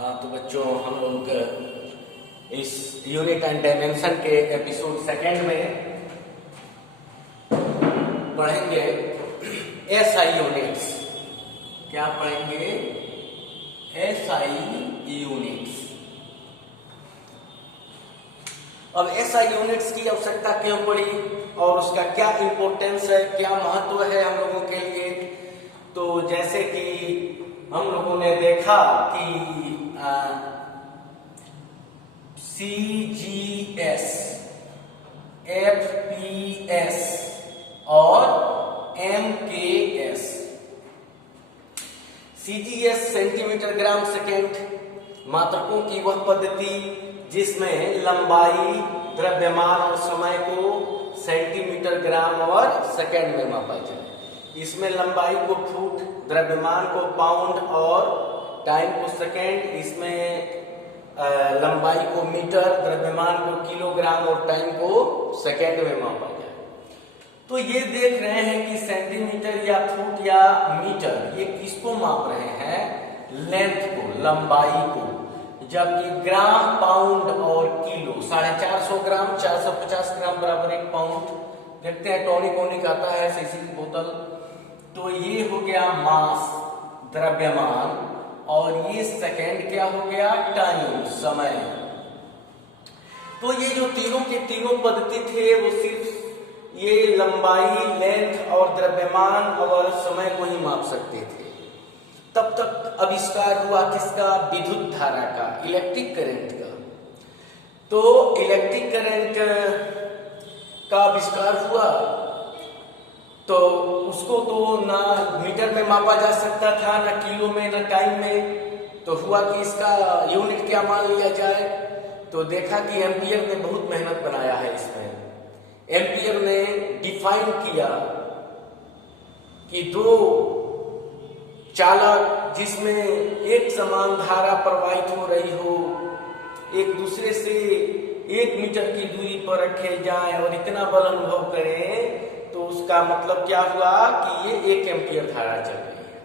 हाँ तो बच्चों हम लोग इस यूनिट एंड डायमेंशन के एपिसोड सेकेंड में पढ़ेंगे एसआई यूनिट्स। क्या पढ़ेंगे? SI units. अब एसआई यूनिट्स की आवश्यकता क्यों पड़ी और उसका क्या इंपॉर्टेंस है, क्या महत्व है हम लोगों के लिए। तो जैसे कि हम लोगों ने देखा कि CGS, FPS और MKS। CGS centimetre gram second मात्रकों की वह पद्धति जिसमें लंबाई, द्रव्यमान और समय को सेंटीमीटर ग्राम और सेकेंड में मापा जाए। इसमें लंबाई को फुट, द्रव्यमान को पाउंड और टाइम को सेकेंड। इसमें लंबाई को मीटर, द्रव्यमान को किलोग्राम और टाइम को सेकेंड में मापा जाए। तो ये देख रहे हैं कि सेंटीमीटर या फुट या मीटर ये किसको माप रहे हैं? लेंथ को, लंबाई को। जबकि ग्राम, पाउंड और किलो 450 ग्राम, 450 ग्राम बराबर 1 पाउंड। देखते हैं टॉनिक वॉनिक आता है शीशी की बोतल। तो ये हो गया मास, द्रव्यमान, और ये सेकेंड क्या हो गया? टाइम, समय। तो ये जो तीनों के तीनों पद्धति थे वो सिर्फ ये लंबाई, लेंथ और द्रव्यमान और समय को ही माप सकते थे। तब तक आविष्कार हुआ किसका? विद्युत धारा का, इलेक्ट्रिक करंट का। तो इलेक्ट्रिक करंट का आविष्कार हुआ तो उसको तो ना मीटर में मापा जा सकता था, ना किलो में, ना टाइम में। तो हुआ कि इसका यूनिट क्या मान लिया जाए। तो देखा कि एम्पियर ने बहुत मेहनत बनाया है इसमें। एम्पियर ने डिफाइन किया कि दो चालक जिसमें एक समान धारा प्रवाहित हो रही हो, एक दूसरे से 1 मीटर की दूरी पर रखे जाएं और इतना बल अनुभव करें, तो उसका मतलब क्या हुआ कि ये 1 एम्पियर धारा चल रही है।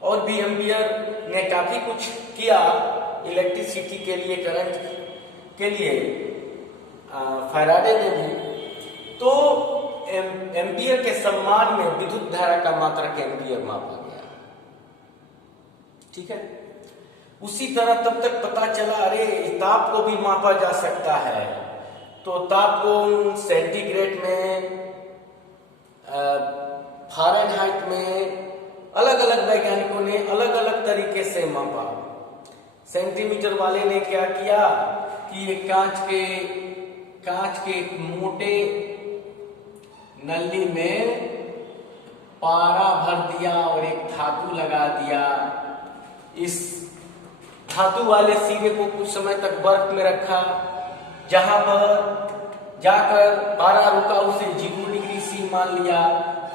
और भी एम्पियर ने काफी कुछ किया इलेक्ट्रिसिटी के लिए, करंट के लिए, फैराडे ने भी। तो एम्पियर के सम्मान में विद्युत धारा का मात्रक एम्पियर मापा गया। ठीक है। उसी तरह तब तक पता चला अरे ताप को भी मापा जा सकता है। तो ताप को सेंटीग्रेड में, फ़ारेनहाइट में, अलग अलग वैज्ञानिकों ने अलग अलग तरीके से मापा। सेंटीमीटर वाले ने क्या किया कि एक कांच के एक मोटे नली में पारा भर दिया और एक धातु लगा दिया। इस धातु वाले सिरे को कुछ समय तक बर्फ में रखा, जहां पर जाकर पारा रुका उसे 0 डिग्री सी मान लिया।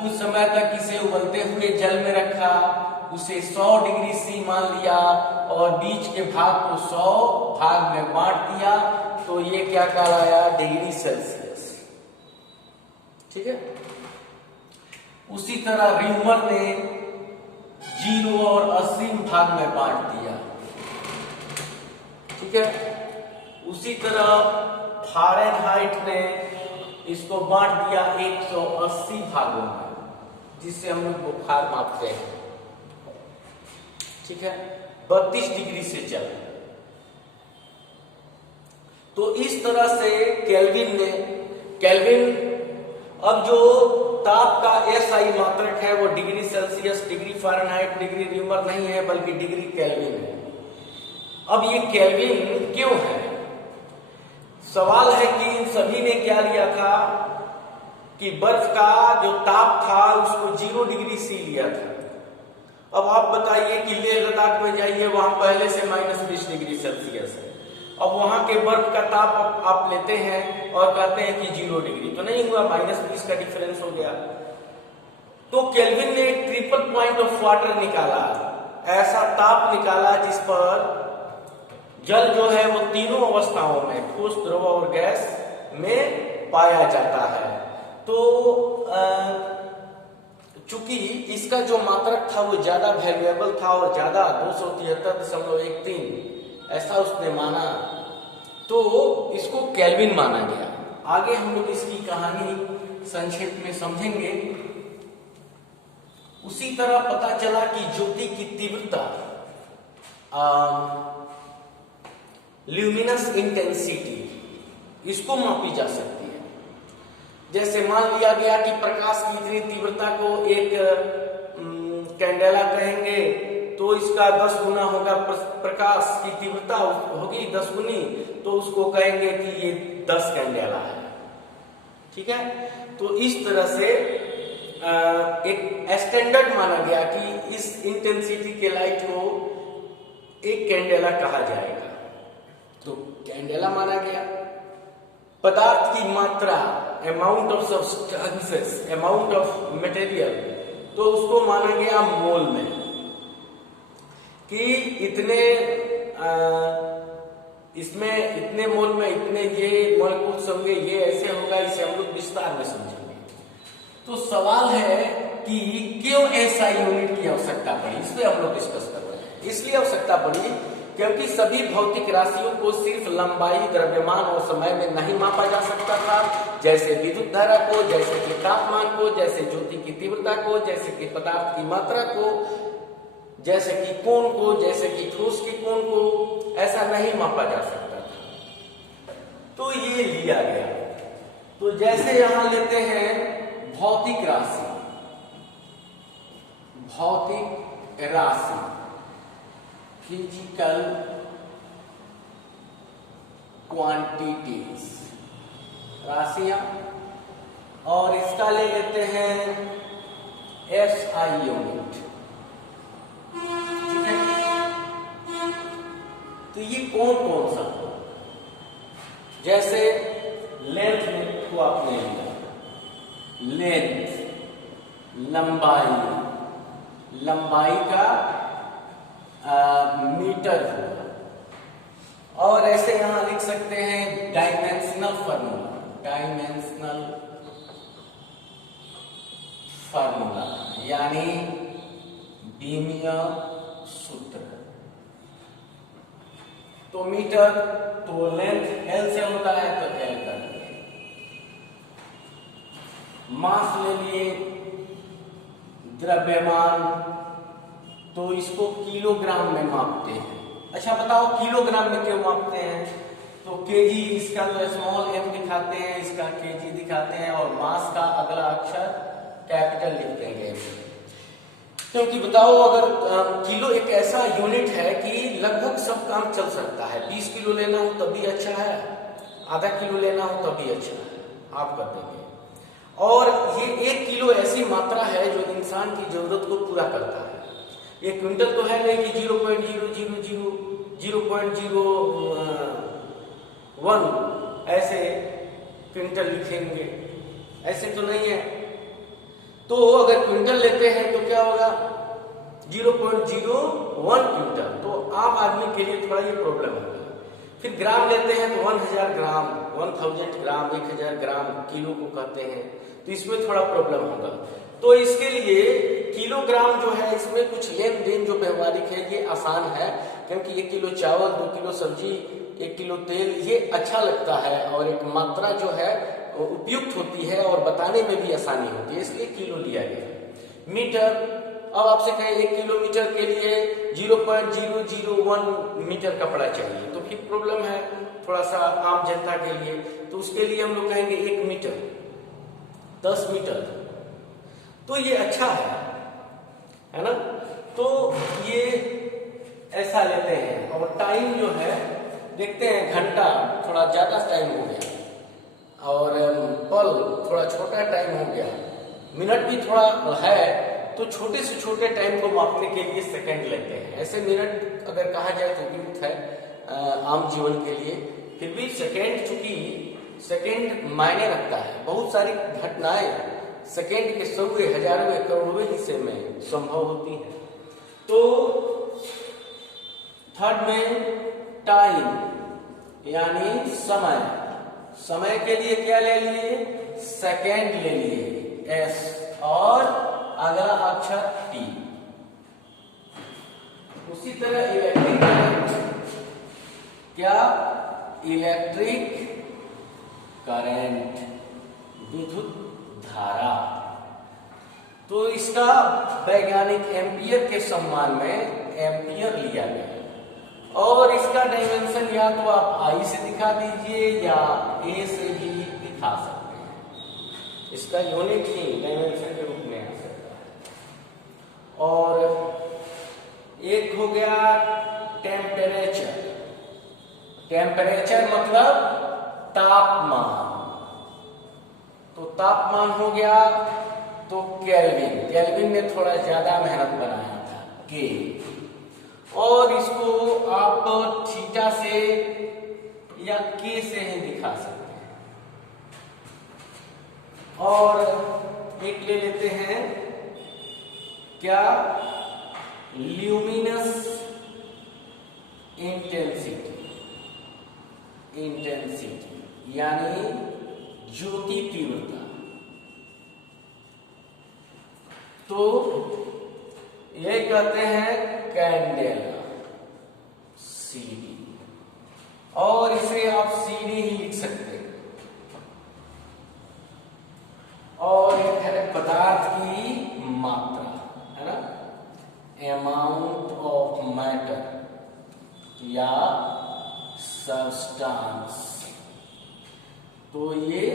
कुछ समय तक इसे उबलते हुए जल में रखा, उसे 100 डिग्री सी मान लिया और बीच के भाग को 100 भाग में बांट दिया। तो ये क्या कहलाया? Degree Celsius. ठीक है। उसी तरह र्यूमर ने 0 और 80 भाग में बांट दिया। ठीक है। उसी तरह फ़ारेनहाइट ने इसको बांट दिया 180 भागों में, जिससे हम लोग बुखार मापते हैं। ठीक है। 32 डिग्री से चल। तो इस तरह से केल्विन अब जो ताप का एसआई मात्रक है वो degree Celsius, degree Fahrenheit, degree rumour नहीं है, बल्कि डिग्री केल्विन है। अब ये केल्विन क्यों है? सवाल है कि इन सभी ने क्या लिया था कि बर्फ का जो ताप था उसको 0 डिग्री सी लिया था। अब आप बताइए कि लेह लद्दाख में जाइए, वहां पहले से -20 डिग्री सेल्सियस है। अब वहां के बर्फ का ताप आप लेते हैं और कहते हैं कि 0 डिग्री, तो नहीं हुआ, -20 का डिफरेंस हो गया। तो केल्विन ने एक ट्रिपल पॉइंट ऑफ वाटर निकाला, ऐसा ताप निकाला जिस पर जल जो है वो तीनों अवस्थाओं में, ठोस, द्रव और गैस में पाया जाता है। तो चूंकि इसका जो मात्रक था वो ज्यादा वैल्यूएबल था और ज्यादा 273.13 ऐसा उसने माना, तो इसको केल्विन माना गया। आगे हम लोग इसकी कहानी संक्षेप में समझेंगे। उसी तरह पता चला कि ज्योति की तीव्रता ल्यूमिनस इंटेंसिटी इसको मापी जा सकती है। जैसे मान लिया गया कि प्रकाश की इतनी तीव्रता को एक कैंडेला कहेंगे, तो इसका 10 गुना होगा, प्रकाश की तीव्रता होगी 10 गुनी, तो उसको कहेंगे कि ये 10 कैंडेला है। ठीक है, तो इस तरह से एक स्टैंडर्ड माना गया कि इस इंटेंसिटी के लाइट को एक कैंडेला कहा जाएगा, तो कैंडेला माना गया। पदार्थ की मात्रा, amount of substances, amount of material, तो उसको माना गया मोल में, कि इतने इसमें इतने मोल में इतने ये मॉलिक्यूल्स होंगे, ये ऐसे होगा। इसे हम लोग विस्तार में समझेंगे। तो सवाल है कि क्यों ऐसा यूनिट की आवश्यकता पड़ी, इसलिए हम लोग डिस्कस कर रहे हैं। इसलिए आवश्यकता पड़ी क्योंकि सभी भौतिक राशियों को सिर्फ लंबाई, द्रव्यमान और समय में नहीं मापा जा सकता था, जैसे विद्युत धारा को, जैसे कि तापमान को, जैसे ज्योति की तीव्रता को, जैसे कि पदार्थ की मात्रा को, जैसे कि कोण को, जैसे कि ठोस के कोण को, ऐसा नहीं मापा जा सकता था। तो ये लिया गया। तो जैसे यहां लेते हैं भौतिक राशि, फिजिकल क्वांटिटीज, राशियां, और इसका ले लेते हैं SI यूनिट। ठीक है, तो ये कौन कौन सा, जैसे लेंथ को आपने लिया, लेंथ लंबाई का मीटर होगा, और ऐसे यहां लिख सकते हैं डायमेंशनल फार्मूला, यानी बीमीय सूत्र। तो मीटर, तो लेंथ L से होता है, तो L कर लिए। मास ले लिए, द्रव्यमान, तो इसको किलोग्राम में मापते हैं। अच्छा बताओ किलोग्राम में क्यों मापते हैं? तो केजी, इसका तो स्मॉल m दिखाते हैं, इसका केजी दिखाते हैं, और मास का अगला अक्षर कैपिटल लिख देंगे। क्योंकि बताओ अगर किलो एक ऐसा यूनिट है कि लगभग सब काम चल सकता है। 20 किलो लेना हो तभी अच्छा है, आधा किलो लेना हो तभी अच्छा है, आप कर देंगे। और ये 1 किलो ऐसी मात्रा है जो इंसान की जरूरत को पूरा करता है। ये क्विंटल तो है नहीं कि 0.00001 ऐसे क्विंटल लिखेंगे, ऐसे तो नहीं है। तो अगर क्विंटल लेते हैं तो क्या होगा, 0.01 क्विंटल, तो आम आदमी के लिए थोड़ा ये प्रॉब्लम होगा। फिर ग्राम लेते हैं तो 1000 ग्राम, 1000 ग्राम, 1000 ग्राम किलो को कहते हैं, तो इसमें थोड़ा प्रॉब्लम होगा। तो इसके लिए किलोग्राम जो है, इसमें कुछ लेन देन जो व्यवहारिक है ये आसान है, क्योंकि 1 किलो चावल, 2 किलो सब्जी, 1 किलो तेल, ये अच्छा लगता है, और एक मात्रा जो है उपयुक्त होती है और बताने में भी आसानी होती है, इसलिए किलो लिया गया। मीटर, अब आपसे कहें 1 किलोमीटर के लिए 0.001 मीटर कपड़ा चाहिए, तो फिर प्रॉब्लम है थोड़ा सा आम जनता के लिए। तो उसके लिए हम लोग कहेंगे 1 मीटर, 10 मीटर, तो ये अच्छा है ना। तो ये ऐसा लेते हैं। और टाइम जो है देखते हैं, घंटा थोड़ा ज्यादा टाइम हो गया, और पल थोड़ा छोटा टाइम हो गया, मिनट भी थोड़ा है, तो छोटे से छोटे टाइम को मापने के लिए सेकंड लेते हैं। ऐसे मिनट अगर कहा जाए तो उपयुक्त है आम जीवन के लिए, फिर भी सेकंड, चूंकि सेकंड मायने रखता है। बहुत सारी घटनाएं सेकंड के 100वें, 1000वें, करोड़वें हिस्से में संभव होती है। तो थर्ड में टाइम यानी समय, समय के लिए क्या ले लिए, सेकेंड ले लिए S, और अगला अक्षर टी। उसी तरह इलेक्ट्रिक करंट, क्या? इलेक्ट्रिक करंट, विद्युत धारा। तो इसका वैज्ञानिक एम्पियर के सम्मान में एम्पियर लिया गया और इसका डायमेंशन या तो आप आई से दिखा दीजिए या ए से भी दिखा सकते हैं। इसका यूनिट ही डायमेंशन के रूप में आ सकता है। और एक हो गया टेम्परेचर। टेम्परेचर मतलब तापमान। तो तापमान हो गया तो केल्विन, केल्विन ने थोड़ा ज्यादा मेहनत बनाया था, के। और इसको आप थीटा से या के से ही दिखा सकते हैं। और एक ले लेते हैं, क्या? ल्यूमिनस इंटेंसिटी, इंटेंसिटी यानी ज्योति तीव्रता। तो ये कहते हैं कैंडेला, सीडी। और इसे आप सीडी ही लिख सकते हैं। और एक है पदार्थ की मात्रा, है ना, अमाउंट ऑफ मैटर या सब्सटेंस। तो ये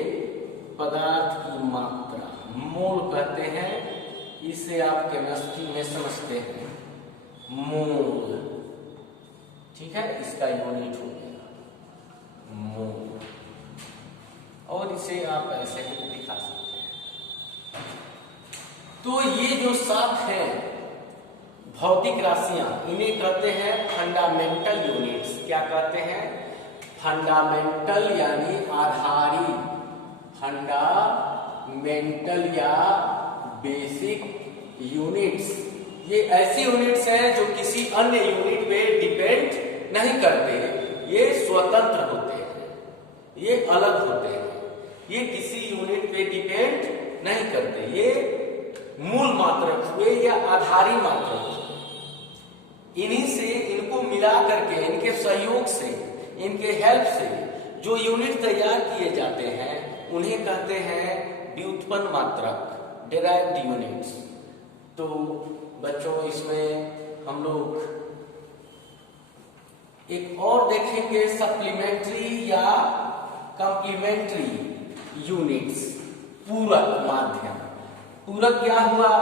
पदार्थ की मात्रा, मोल कहते हैं। इसे आप केमिस्ट्री में समझते हैं, मोल। ठीक है, इसका यूनिट हो गया मोल। और इसे आप ऐसे ही दिखा सकते हैं। तो ये जो 7 हैं भौतिक राशियां, इन्हें कहते हैं फंडामेंटल यूनिट्स। क्या कहते हैं? फंडामेंटल यानी आधारी, फंडामेंटल या बेसिक यूनिट्स। ये ऐसी यूनिट्स हैं जो किसी अन्य यूनिट पे डिपेंड नहीं करते, ये स्वतंत्र होते हैं, ये अलग होते हैं, ये किसी यूनिट पे डिपेंड नहीं करते, ये मूल मात्रक हुए या आधारी मात्रक हुए। इन्हीं से, इनको मिला करके, इनके सहयोग से, इनके हेल्प से जो यूनिट तैयार किए जाते हैं उन्हें कहते हैं व्युत्पन्न मात्रक, डिराइव्ड यूनिट्स। तो बच्चों, इसमें हम लोग एक और देखेंगे सप्लीमेंट्री या कॉम्प्लीमेंट्री यूनिट्स, पूरक माध्यम। पूरक क्या हुआ?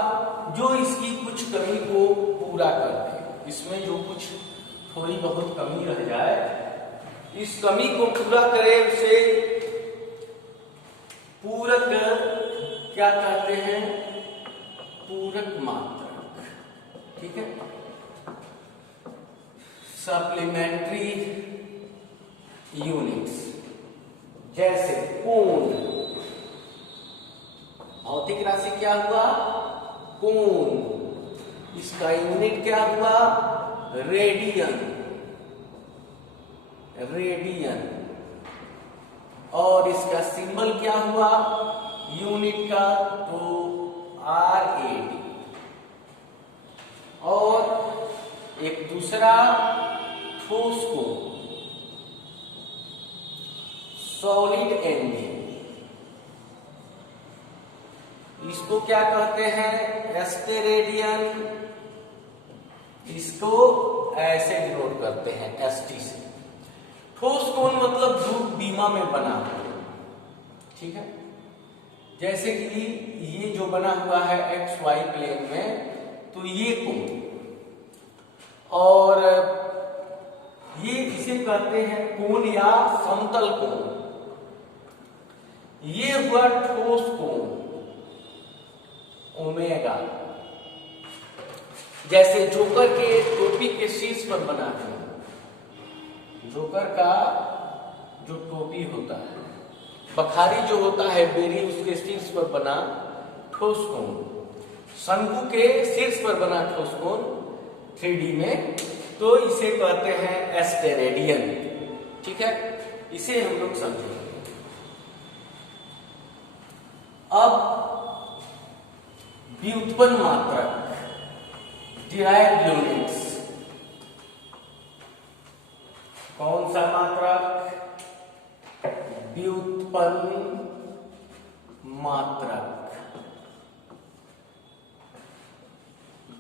जो इसकी कुछ कमी को पूरा कर दे। इसमें जो कुछ थोड़ी बहुत कमी रह जाए, इस कमी को पूरा करे, उसे पूरक क्या कहते हैं? पूरक मात्रक। ठीक है, सप्लीमेंट्री यूनिट्स। जैसे कोण, भौतिक राशि क्या हुआ? कोण। इसका यूनिट क्या हुआ? Radian, radian. और इसका सिंबल क्या हुआ यूनिट का? तो RAD। और एक दूसरा ठोस को सॉलिड एंगल, इसको क्या कहते हैं? एस्टेरेडियन। इसको ऐसे डिनोट करते हैं ST से। ठोस कोण मतलब ध्रुव बीमा में बना हुआ। ठीक है, जैसे कि ये जो बना हुआ है XY प्लेन में, तो ये कोण, और ये इसे कहते हैं कोण या समतल कोण। ये हुआ ठोस कोण ओमेगा, जैसे जोकर के टोपी के शीर्ष पर बना है। जोकर का जो टोपी होता है, बखारी जो होता है बेरी, उसके शीर्ष पर बना ठोस कोण, शंकु के शीर्ष पर बना ठोस कोण 3D में, तो इसे कहते हैं एस्टेरेडियन। ठीक है, इसे हम लोग समझेंगे। अब व्युत्पन्न मात्रक, डिराइव्ड यूनिट्स। कौन सा मात्रक? व्युत्पन्न मात्रक,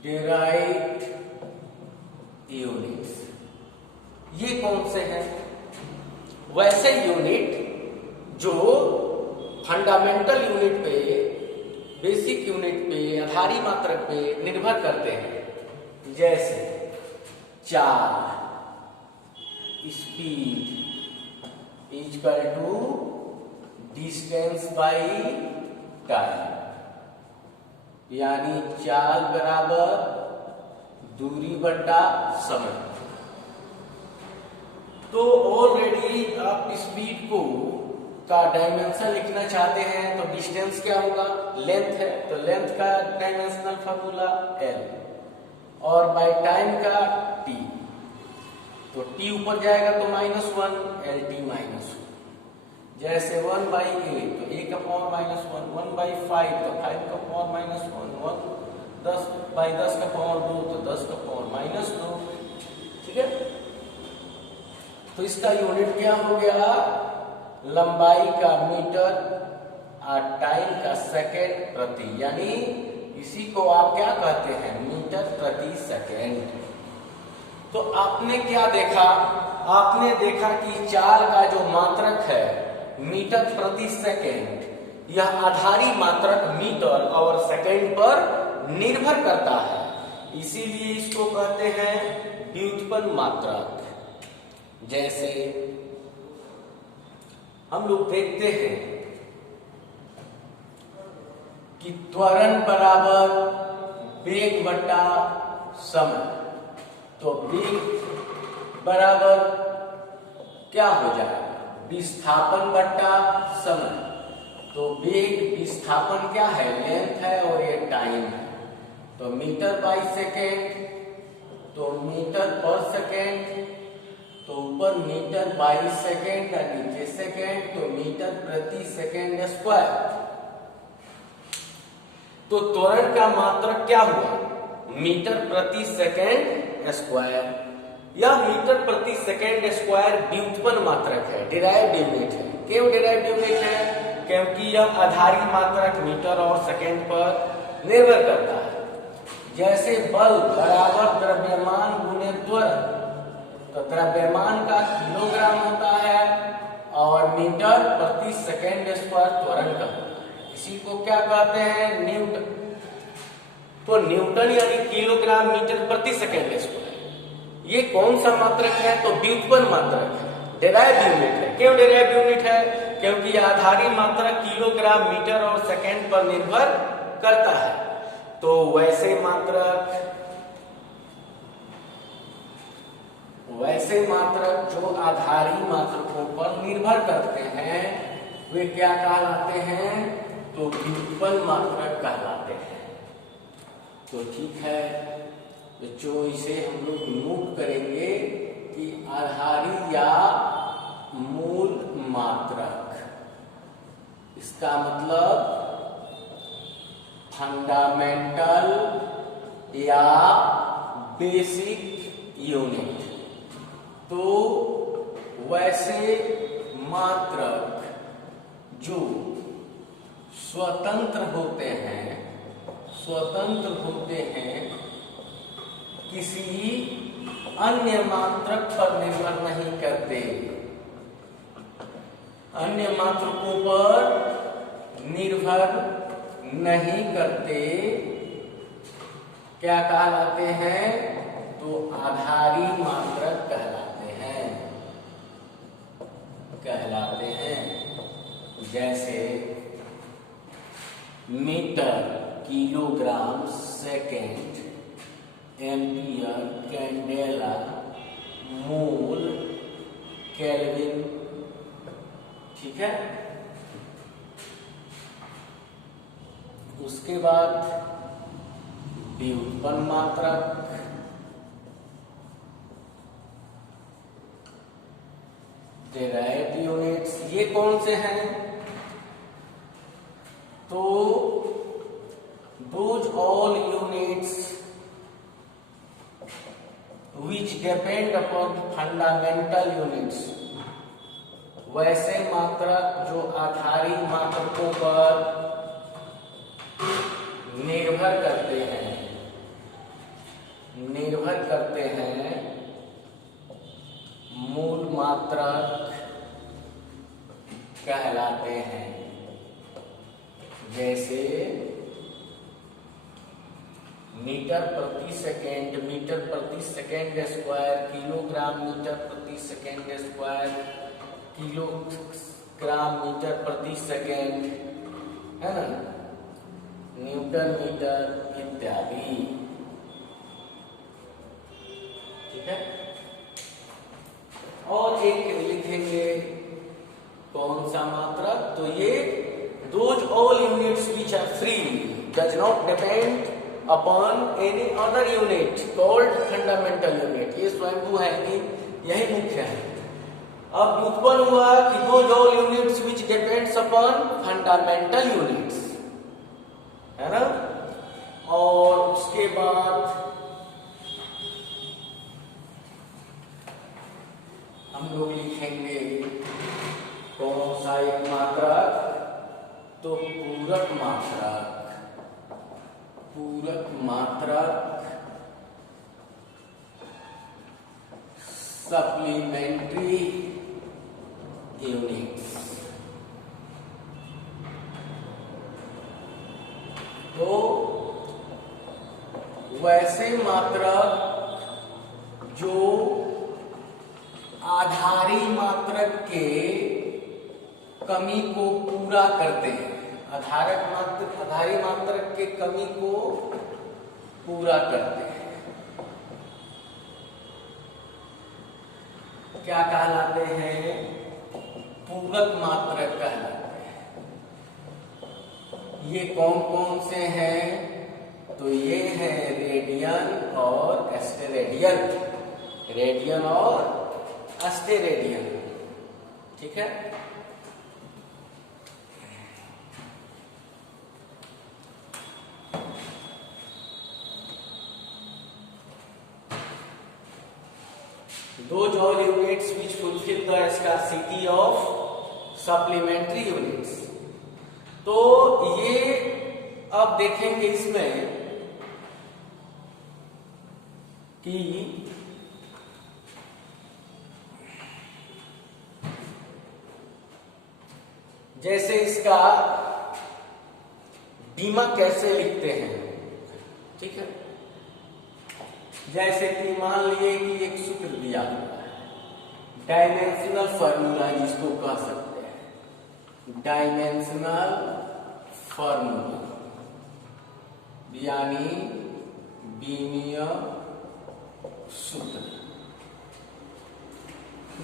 डिराइव्ड यूनिट्स। ये कौन से हैं? वैसे यूनिट जो फंडामेंटल यूनिट पे, बेसिक यूनिट पे, आधारी मात्रक पे निर्भर करते हैं। जैसे चाल, speed equal to distance by time, यानी चाल बराबर दूरी बटा समय। तो ऑलरेडी आप स्पीड को का डायमेंशन लिखना चाहते हैं तो डिस्टेंस क्या होगा? लेंथ है, तो लेंथ का डायमेंशनल फार्मूला l, और बाय टाइम का t। तो t ऊपर जाएगा तो -1, lt -1। जैसे 1/8 तो 1 का पावर -1, 1/5 तो 5 का पावर -1, 10/10 का पावर 2 तो 10 का पावर -2। ठीक है, तो इसका यूनिट क्या हो गया? लंबाई का मीटर और टाइम का सेकंड प्रति, यानी इसी को आप क्या कहते हैं? मीटर प्रति सेकंड। तो आपने क्या देखा? आपने देखा कि चाल का जो मात्रक है मीटर प्रति सेकंड, यह आधारी मात्रक मीटर और सेकंड पर निर्भर करता है, इसीलिए इसको कहते हैं व्युत्पन्न मात्रक। जैसे हम लोग देखते हैं कि त्वरण बराबर वेग बटा समय, तो वेग बराबर क्या हो जाएगा? विस्थापन बटा समय। तो वेग विस्थापन क्या है? लेंथ है, और ये टाइम है। तो मीटर बाई सेकेंड, तो मीटर पर सेकेंड, तो ऊपर मीटर बाई सेकेंड और नीचे सेकेंड, तो मीटर प्रति सेकेंड स्क्वायर। तो त्वरण का मात्रक क्या हुआ? मीटर प्रति सेकेंड स्क्वायर। यह मीटर प्रति सेकेंड स्क्वायर व्युत्पन्न मात्रक है, डिराइव्ड यूनिट है। क्यों डिराइव्ड यूनिट है? क्योंकि यह आधारी मात्रक मीटर और सेकेंड पर निर्भर करता है। जैसे बल बराबर द्रव्यमान गुणे त्वरण, तो द्रव्यमान का किलोग्राम होता है और मीटर प्रति सेकेंड स्क्वायर त्वरण का होता है। इसी को क्या कहते हैं? न्यूटन। तो न्यूटन यानी किलोग्राम मीटर प्रति सेकेंड स्क्वायर। ये कौन सा मात्रक है? तो व्युत्पन्न मात्रक है, डिराइव्ड यूनिट है। क्यों डिराइव्ड यूनिट है? क्योंकि आधारी मात्रक किलोग्राम मीटर और सेकेंड पर निर्भर करता है। तो वैसे मात्रक जो आधारी मात्रकों पर निर्भर करते हैं वे क्या कहलाते हैं? तो व्युत्पन्न मात्रक कहलाते हैं। तो ठीक है, जो इसे हम लोग नोट करेंगे कि आधारी या मूल मात्रक, इसका मतलब फंडामेंटल या बेसिक यूनिट। तो वैसे मात्रक जो स्वतंत्र होते हैं किसी अन्य मात्रक पर निर्भर नहीं करते, अन्य मात्रकों पर निर्भर नहीं करते, क्या कहलाते हैं? तो आधारी मात्रक कहलाते हैं। जैसे metre, kilogram, second, ampere, candela, mole, kelvin. ठीक है, उसके बाद व्युत्पन्न मात्रक, डिराइव्ड यूनिट्स। ये कौन से हैं? तो those all units which depend upon fundamental units, वैसे मात्रक जो आधारी मात्रकों पर निर्भर करते हैं मूल मात्रक कहलाते हैं। जैसे मीटर प्रति सेकेंड स्क्वायर, किलोग्राम मीटर प्रति सेकेंड स्क्वायर, किलोग्राम मीटर प्रति सेकेंड, है ना, न्यूटन मीटर इत्यादि। ठीक है। और एक लिखेंगे कौन सा मात्रक, तो ये those all units which are free does not depend upon any other unit called fundamental unit। ये स्वयंभू है कि यही मुख्य है। अब उत्पन्न हुआ कि those all units which depends upon fundamental units, है ना। और उसके बाद हम लोग लिखेंगे कौन सा एक मात्रक, तो पूरक मात्रक सप्लीमेंट्री यूनिट्स। तो वैसे मात्रक जो आधारी मात्रक के कमी को पूरा करते हैं, आधारी मात्रक के कमी को पूरा करते हैं, क्या कहलाते हैं, पूरक मात्रक कहलाते हैं। ये कौन कौन से हैं, तो ये है रेडियन और एस्टेरेडियन, रेडियन और एस्टेरेडियन। ठीक है। Those all units which fulfill the scarcity of supplementary units। तो ये अब देखेंगे इसमें कि जैसे इसका बीमा कैसे लिखते हैं। ठीक है। जैसे कि मान लिए कि एक सूत्र दिया हुआ है, डायमेंशनल फॉर्मूला जिसको कह सकते हैं, डायमेंशनल फॉर्मूला यानी बीमीय सूत्र।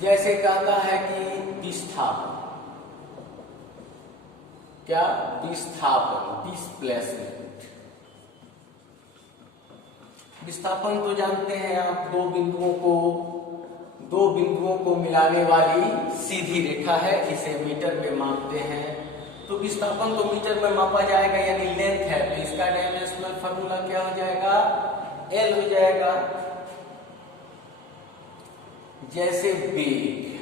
जैसे कहता है कि विस्थापन, क्या विस्थापन, डिस्प्लेसमेंट। विस्थापन तो जानते हैं आप, दो बिंदुओं को मिलाने वाली सीधी रेखा है, इसे मीटर में मापते हैं। तो विस्थापन तो मीटर में मापा जाएगा, यानी लेंथ है, तो इसका डायमेंशनल फार्मूला क्या हो जाएगा, एल हो जाएगा। जैसे वेग,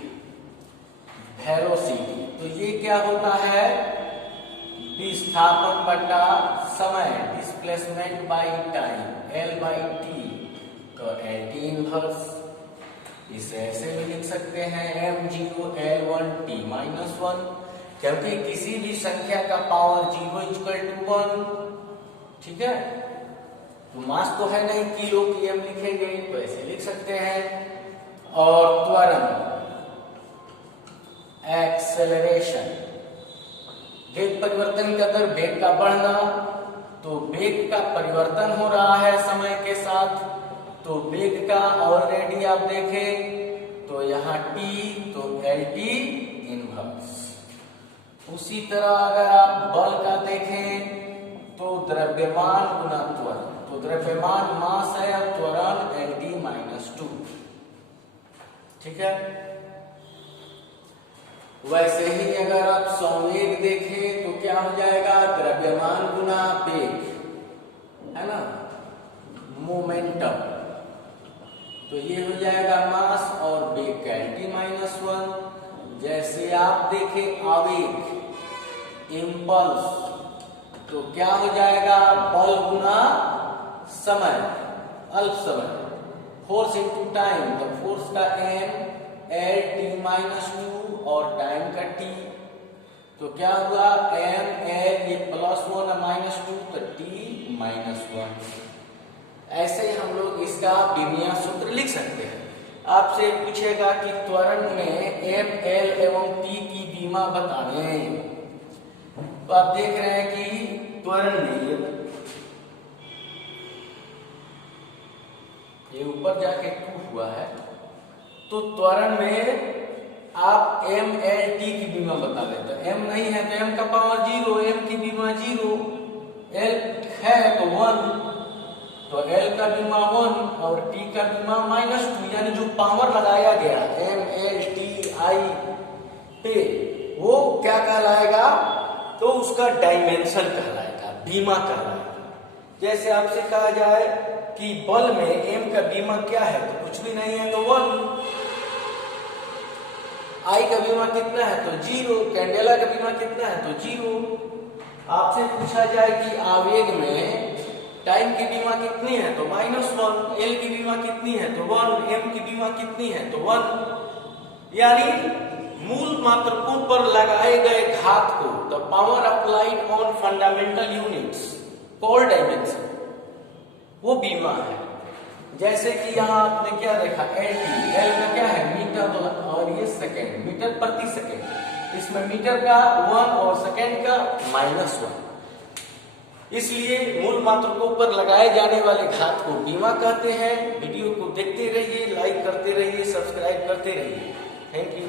वेलोसिटी, तो ये क्या होता है, विस्थापन बटा समय, displacement by time, L by T, तो LT इनवर्स। इसे ऐसे भी लिख सकते हैं m0 L1 t माइनस 1, क्योंकि किसी भी संख्या का पावर 0 इक्वल टू 1। ठीक है। तो मास तो है नहीं किलो की, हम लिखेंगे तो ऐसे लिख सकते हैं। और त्वरण, एक्सेलरेशन, वेग परिवर्तन का दर, वेग का बढ़ना, तो वेग का परिवर्तन हो रहा है समय के साथ, तो वेग का ऑलरेडी आप देखें तो यहाँ t, तो LT इनवर्स। उसी तरह अगर आप बल का देखें तो द्रव्यमान गुना त्वरण, तो द्रव्यमान मास है, अब त्वरण LT माइनस 2। ठीक है। वैसे ही अगर आप संवेग देखें तो क्या हो जाएगा, द्रव्यमान गुना वेग, है ना, मोमेंटम। तो ये हो जाएगा मास और वेग का T-1। जैसे आप देखें आवेग, इम्पल्स, तो क्या हो जाएगा, बल गुना समय, अल्प समय, फोर्स इनटू टाइम, तो फोर्स का m L T-2 और टाइम का t, तो क्या हुआ m L, ये +1 और -2, तो T-1। ऐसे ही हम लोग इसका बीमिया सूत्र लिख सकते हैं। आपसे पूछेगा कि त्वरण में m L एवं t की बीमा बताएं, तो आप देख रहे हैं कि त्वरण में ये ऊपर जाके 2 हुआ है, तो त्वरण में आप m L t की बीमा बता देते हैं। m नहीं है तो m का पावर 0, m की बीमा 0, l है तो 1, तो l का बीमा 1 और t का बीमा -2, यानी जो पावर लगाया गया m L t I पे वो क्या कहलाएगा, तो उसका डायमेंशन कहलाएगा, बीमा कहलाएगा। जैसे आपसे कहा जाए कि बल में m का बीमा क्या है, तो कुछ भी नहीं है तो 1, I का बीमा कितना है तो 0, कैंडेला का बीमा कितना है तो 0। आपसे पूछा जाए कि आवेग में टाइम की बीमा कितनी है तो -1, L की बीमा कितनी है तो 1, m की बीमा कितनी है तो 1। यानी मूल मात्रकों पर लगाए गए घात को, the power applied on fundamental units called dimension, वो बीमा है। जैसे कि यहाँ आपने क्या देखा, L का क्या है मीटर और ये सेकेंड, मीटर प्रति सेकेंड, इसमें मीटर का 1 और सेकेंड का -1। इसलिए मूल मात्रकों पर लगाए जाने वाले घात को बीमा कहते हैं। वीडियो को देखते रहिए, लाइक करते रहिए, सब्सक्राइब करते रहिए। Thank you.